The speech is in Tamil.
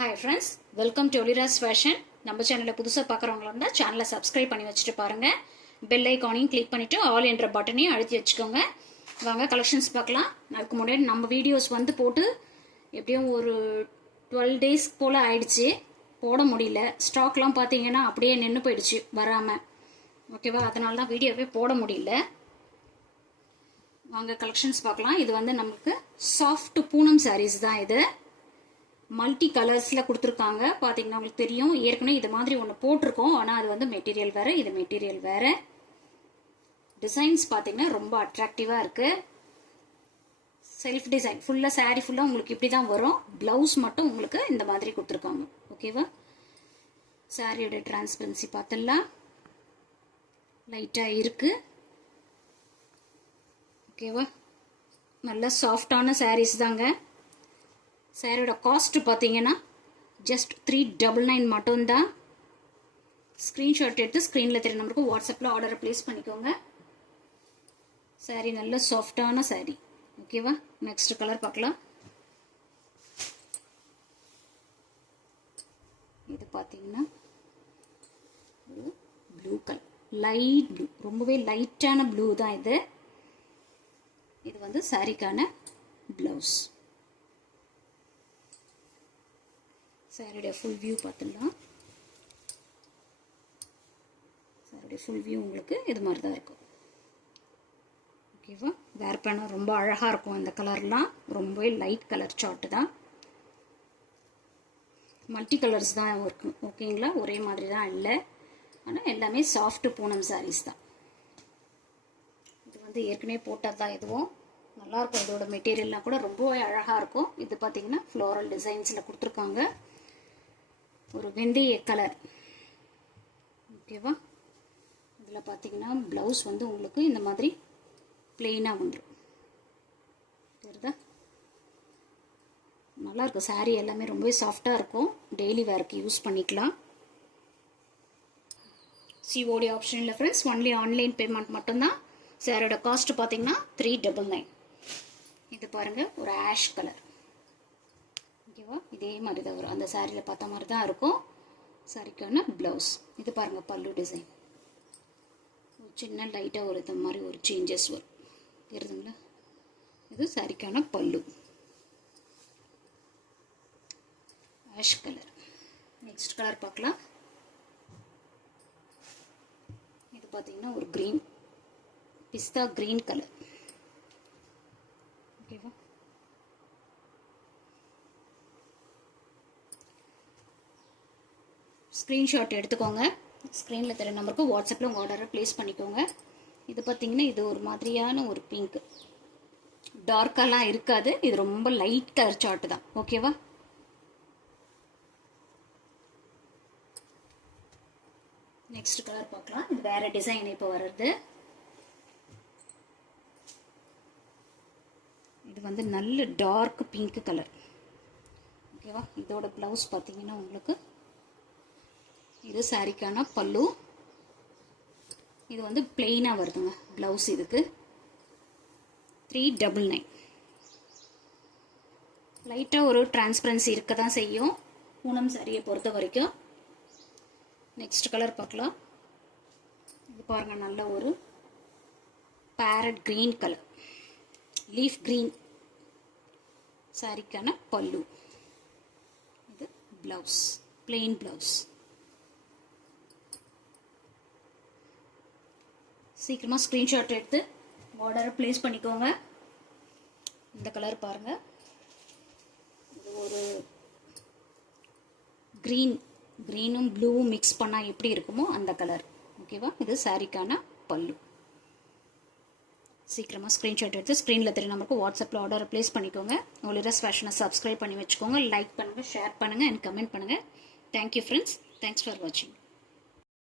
Hi friends, welcome to Olira's Fashion. நம்ம சேனலை புதுசாக பார்க்குறவங்களா இருந்தால் சேனலை சப்ஸ்கிரைப் பண்ணி வச்சுட்டு பாருங்கள். பெல் ஐக்கானையும் கிளிக் பண்ணிவிட்டு ஆல் என்ற பட்டனையும் அழுத்தி வச்சுக்கோங்க. வாங்க கலெக்ஷன்ஸ் பார்க்கலாம். அதுக்கு முன்னாடி நம்ம வீடியோஸ் வந்து போட்டு எப்படியும் ஒரு 12 days போல் ஆயிடுச்சு, போட முடியல. ஸ்டாக்லாம் பார்த்தீங்கன்னா அப்படியே நின்று போயிடுச்சு வராமல். ஓகேவா, அதனால தான் வீடியோவே போட முடியல. வாங்க கலெக்ஷன்ஸ் பார்க்கலாம். இது வந்து நமக்கு சாஃப்ட் பூனம் சாரீஸ் தான். இது மல்டி கலர்ஸில் கொடுத்துருக்காங்க. பார்த்தீங்கன்னா உங்களுக்கு தெரியும், ஏற்கனவே இது மாதிரி ஒன்று போட்டிருக்கோம். ஆனால் அது வந்து மெட்டீரியல் வேறு, இது மெட்டீரியல் வேறு. டிசைன்ஸ் பார்த்தீங்கன்னா ரொம்ப அட்ராக்டிவாக இருக்குது. செல்ஃப் டிசைன் ஃபுல்லாக சாரீ ஃபுல்லாக உங்களுக்கு இப்படி தான் வரும். ப்ளவுஸ் மட்டும் உங்களுக்கு இந்த மாதிரி கொடுத்துருக்காங்க. ஓகேவா, சாரியோட டிரான்ஸ்பரன்சி பார்த்துடலாம். லைட்டாக இருக்குது. ஓகேவா, நல்ல சாஃப்டான சாரீஸ் தாங்க. சாரியோட காஸ்ட் பார்த்தீங்கன்னா ஜஸ்ட் 399 மட்டும்தான். ஸ்க்ரீன்ஷாட் எடுத்து ஸ்க்ரீனில் தெரிய நம்பருக்கு வாட்ஸ்அப்பில் ஆர்டரை ப்ளேஸ் பண்ணிக்கோங்க. சாரி நல்ல சாஃப்டான சாரி. ஓகேவா, நெக்ஸ்ட் கலர் பார்க்கலாம். இது பார்த்தீங்கன்னா ஒரு ப்ளூ கலர், லைட் ப்ளூ, ரொம்பவே லைட்டான ப்ளூ தான் இது. இது வந்து சாரிக்கான ப்ளவுஸ். சாரியோட ஃபுல் வியூ பார்த்துடலாம். சாரியோட ஃபுல் வியூ உங்களுக்கு இது மாதிரி தான் இருக்கும். ஓகேவா, வேர் பண்ண ரொம்ப அழகாக இருக்கும். இந்த கலர்லாம் ரொம்பவே லைட் கலர் சார்ட்டு தான். மல்டி கலர்ஸ் தான் இருக்கும். ஓகேங்களா, ஒரே மாதிரி தான் இல்லை, ஆனால் எல்லாமே சாஃப்ட் பூனம் சாரீஸ் தான். இது வந்து ஏற்கனவே போட்டது தான். இதுவும் நல்லாயிருக்கும். இதோட மெட்டீரியல்லாம் கூட ரொம்பவே அழகாக இருக்கும். இது பார்த்தீங்கன்னா ஃப்ளோரல் டிசைன்ஸில் கொடுத்துருக்காங்க. ஒரு வெந்தய கலர். ஓகேவா, இதில் பார்த்தீங்கன்னா ப்ளவுஸ் வந்து உங்களுக்கு இந்த மாதிரி பிளெயினாக வந்துடும். தெரியுதா, நல்லாயிருக்கும். சாரீ எல்லாமே ரொம்பவே சாஃப்டாக இருக்கும். டெய்லி வேருக்கு யூஸ் பண்ணிக்கலாம். சிஓடி ஆப்ஷன் இல்லை ஃப்ரெண்ட்ஸ், ஒன்லி ஆன்லைன் பேமெண்ட் மட்டும்தான். சாரியோட காஸ்ட் பார்த்தீங்கன்னா 399. இது பாருங்கள், ஒரு ஆஷ் கலர். ஓகேவா, இதே மாதிரி தான் வரும். அந்த சாரியில் பார்த்த மாதிரி தான் இருக்கும். சாரிக்கான ப்ளவுஸ். இது பாருங்கள், பல்லு டிசைன் ஒரு சின்ன லைட்டாக ஒரு இது மாதிரி ஒரு சேஞ்சஸ் வரும். தெரியுதுங்களா, இது சாரிக்கான பல்லு, ஆஷ் கலர். நெக்ஸ்ட் கலர் பார்க்கலாம். இது பார்த்தீங்கன்னா ஒரு க்ரீன், பிஸ்தா க்ரீன் கலர். ஓகேவா, ஸ்க்ரீன்ஷாட் எடுத்துக்கோங்க. ஸ்க்ரீனில் தெரிய நம்பருக்கு வாட்ஸ்அப்பில் உங்கள் ஆர்டரை ப்ளேஸ் பண்ணிக்கோங்க. இது பார்த்தீங்கன்னா இது ஒரு மாதிரியான ஒரு பிங்க், டார்க்காலாம் இருக்காது. இது ரொம்ப லைட் கலர் சார்ட்டு தான். ஓகேவா, நெக்ஸ்ட் கலர் பார்க்கலாம். இது வேறு டிசைன் இப்போ வர்றது. இது வந்து நல்ல டார்க் பிங்க் கலர். ஓகேவா, இதோட ப்ளவுஸ் பார்த்தீங்கன்னா உங்களுக்கு இது சாரிக்கான பல்லு. இது வந்து பிளெயினாக வருதுங்க ப்ளவுஸ். இதுக்கு 399. லைட்டாக ஒரு டிரான்ஸ்பரன்சி இருக்க தான் செய்யும் பூனம் சாரியை பொறுத்த வரைக்கும். நெக்ஸ்ட் கலர் பார்க்கலாம். இது பாருங்கள், நல்ல ஒரு parrot green colour, leaf green. சாரிக்கான பல்லு. இது ப்ளவுஸ், பிளெயின் ப்ளவுஸ். சீக்கிரமாக ஸ்க்ரீன்ஷாட் எடுத்து ஆர்டரை ப்ளேஸ் பண்ணிக்கோங்க. இந்த கலர் பாருங்கள், இது ஒரு க்ரீனும் ப்ளூவும் மிக்ஸ் பண்ணால் எப்படி இருக்குமோ அந்த கலர். ஓகேவா, இது சாரிக்கான பல்லு. சீக்கிரமாக ஸ்க்ரீன்ஷாட் எடுத்து ஸ்க்ரீனில் தெரிய நம்பருக்கு வாட்ஸ்அப்பில் ஆர்டரை ப்ளேஸ் பண்ணிக்கோங்க. ஒலிராஸ் ஃபேஷனை சப்ஸ்கிரைப் பண்ணி வச்சுக்கோங்க. லைக் பண்ணுங்கள், ஷேர் பண்ணுங்கள் அண்ட் கமெண்ட் பண்ணுங்கள். Thank you friends. தேங்க்ஸ் ஃபார் வாட்சிங்.